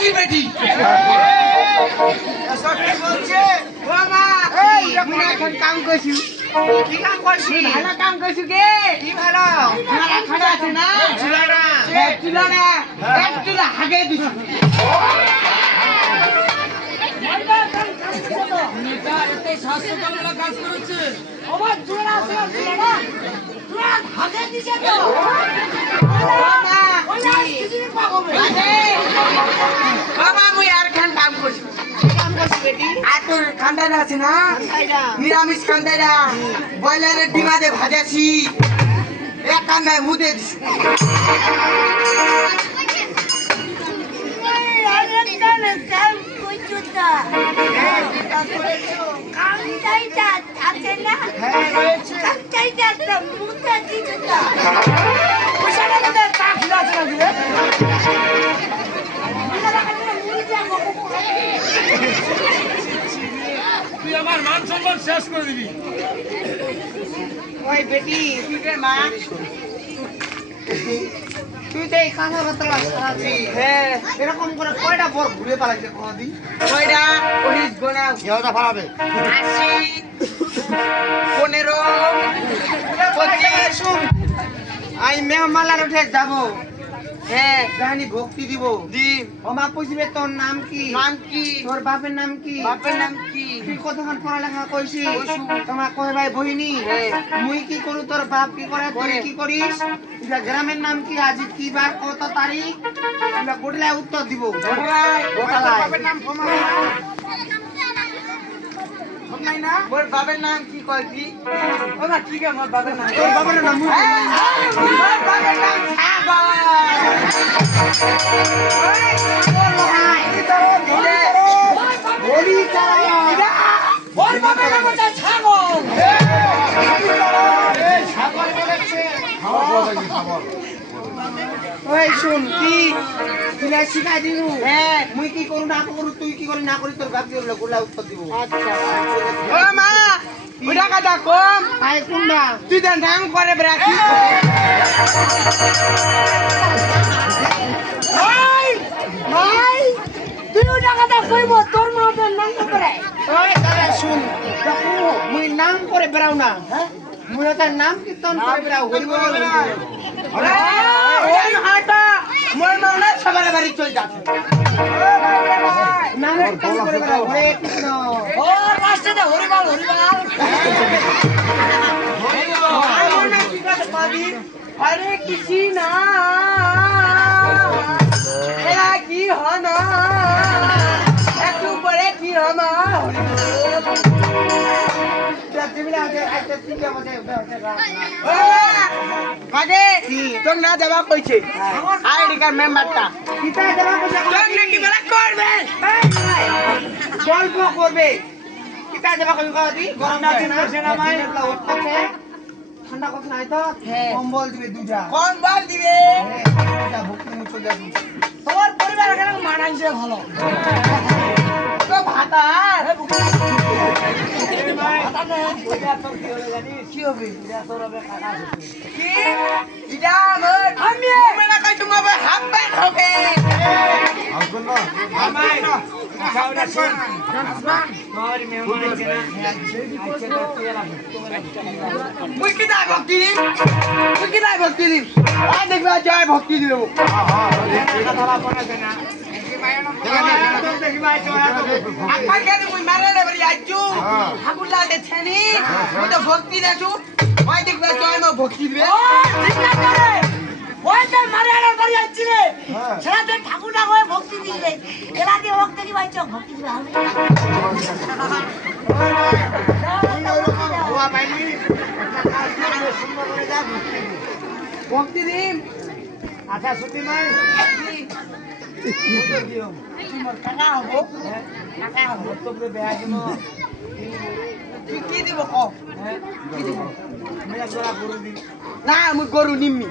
কি বেটি এসব কি বলছে ও মা এই মুই এখন কাম করছি কি কাম করছি ভালো কাম করছি কে কি ভালো খানা খানা আছে না ছিল না চুলা না এক চুলা হাগে দিছি বাবা মুই আর খান কাম করছি আর তোর খান্ডাটা আছে না নিরামিষ খান্ডাটা ব্রয়লারের ডিমাতে ভাজাছি এক কান্দায় মুদে দিছি তুই আমার মান সম্মান শেষ করে দিবি ওই বেটি তুই রে মা তুই তো এই কাঁথা পাতলা সারাছি হ্যাঁ এরকম করে কয়টা বর ঘুরে পালাইছে কোনদিন কয়টা ওহিস গোনা ইহটা ফারাবে 80 15 শুন আই মেহমালার উঠে যাব হ্যাঁ জানি ভক্তি দিব দি ওমা পুষবে তোর নাম কি তোর বাপের নাম কি তুই কতক্ষণ পড়ালেখা কইছি তোমার কয় ভাই বহিনী মুই কি করু তোর বাপ কি করে তুই কি করিস এটা গ্রামের নাম কি আজ কি বার কত তারিখ আমরা গোটলায় উত্তর দিব গোটালায় বাপের নাম মোর বাবার নাম কি কয় কি ওমা ঠিক আছে মোর বাবার নাম তোর বাবার নাম মোর বাবার নাম শুন কি শিখাই দিলু হ্যাঁ মুই কি করু না করু তুই কি করি না করি তোর বাপ গোলা উত্তর দিব আচ্ছা মা ওটা কথা কম আই কোনটা তুই তো নাম করে রাখি ভাই তুই ওটা কথা কইব তোর মাদের নাম করে ওই দাদা শুন মুই নাম করে বেরাও না হ্যাঁ মুই তার নাম কীর্তন করে বেরাও হরি বল ওই হাটা মোর মাওনা সবার বাড়ি চল যাচ্ছে নাম কীর্তন করে বেরাও হরে কৃষ্ণ ও রাস্তাতে হরিবাল আমার নাম কি কথা পাবি হরে কৃষ্ণ এরা কি হনা একটু পরে কি হনা তোর না দেওয়া কইছে আইডি কার্ড মেম্বারটা গল্প করবে কিতা দেবা কবি গরম ঠান্ডা কথা নাই তো কম্বল দিবে দুটা কম্বল দিবে ভক্তি মুছ যাবি তোমার পরিবার এখানে মানাইছে ভালো তো ভাতা কি হবে কি ইটা আমি মেলা কই তোমার হাফ প্যান্ট হবে মুই কি দাই ভক্তি দিম আর দেখবা জয় ভক্তি দিব আমার কেন মুই মারে রে বলি আইছু ঠাকুর লাগে ছেনি মুই তো ভক্তি দেছু ওই দেখবা জয় নো ভক্তি দিবে ওই যে মারিয়ানার বাড়ি আইছি রে সেটা যে ঠাকুর না হয়ে ভক্তি দিবে এরা দিয়ে ভক্তি দিবা ইচ্ছা ভক্তি দিবা ভক্তি দিম আচ্ছা ছুটি নাই কাকা হবো বক্তব্য বেয়া দিব তুই কি দিব ক কি দিব মেলা জোড়া গরু দিন না মুই গরু নিমনি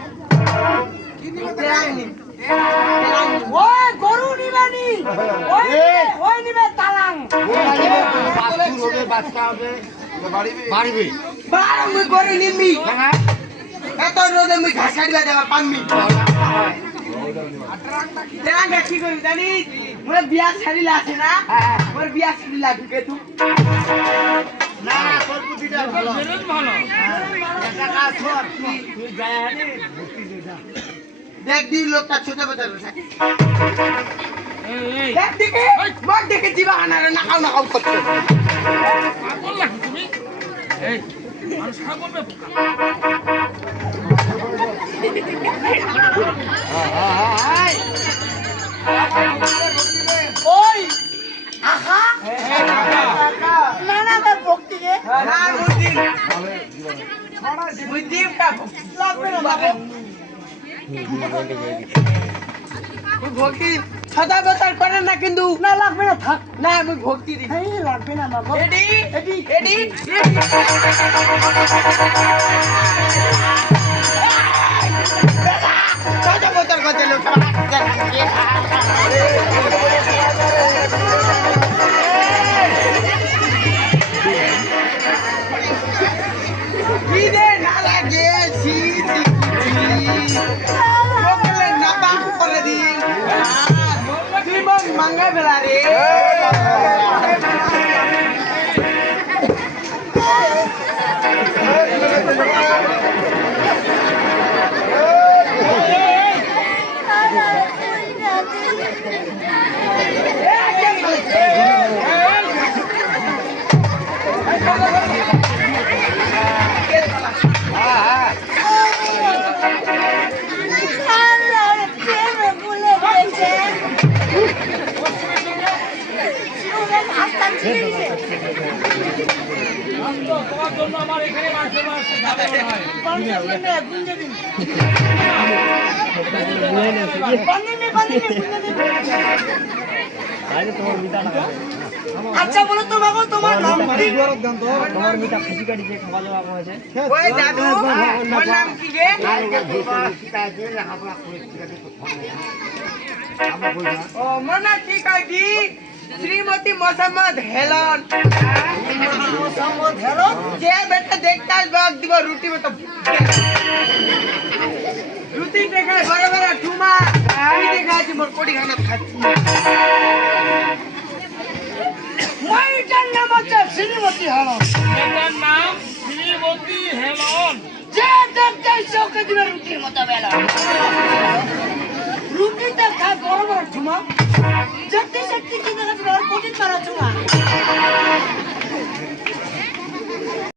কি দিব তেরাং নিম ওই গরু নিবানি ওই নিবে তালাং বাচ্চা হবে বাড়িবে বারো মুই গরু নিমনি এত রোদে মুই ঘাস কাটিবা দেবা পানমি তেরাংটা কি করি জানিস মোর বিয়া ছাড়িলা আছে না মোর বিয়া ছাড়িলা ঢুকে তুই না না তোর বুদ্ধিটা ভালো বেরোন ভালো একটা কাজ কর তুই যায় আনি ভক্তি দে যা দেখ দি লোকটা ছোট বাজার থাকে এই দেখ দেখে মোর দেখে জিবা আনার না খাও করতে পাগল লাগি তুমি এই মানুষ খারাপ বলবে পোকা ওই আহা না না তা ভক্তি রে না বুদ্ধি লাগবে না বাবা ভক্তি সদা বতার করে না কিন্তু না লাগবে না থাক না আমি ভক্তি দিই এই লাগবে না বাবা এডি এডি এডি সদা বতার কথা লোক বিদে না লাগে ছি বলে না বাপ করে দি তুই মন মাঙ্গা বেলা রে আল্লাহর প্রেমে ভুলে গেছে ওরে হাতটা ছিঁড়ে দিছে তোমার জন্য আমার এখানে মাংস মাছ যাবে মনে হয় বন্ধনে গুঞ্জে দিন বন্ধনে গুঞ্জে দিন আচ্ছা বলো তোমাকে তোমার নাম কি ওই দাদু ওর নাম কি রে ও মনা কি কাকি শ্রীমতী মোসাম্মদ হেলন যে বেটা দেখতে আসবে দিব রুটি মতো রুটি দেখায় বড় বড় ঠুমা আমি দেখাচ্ছি মোর কোটি খানা খাচ্ছি মাইটার নাম হচ্ছে শ্রীমতী হল এটার নাম শ্রীমতী হেলন যে দেখতে চোখে দিবে রুটির মতো বেলা রুটিটা খায় বড় বড় ঠুমা দেখতে দেখতে কি দেখা যাবে আর কোটি মারা ঠুমা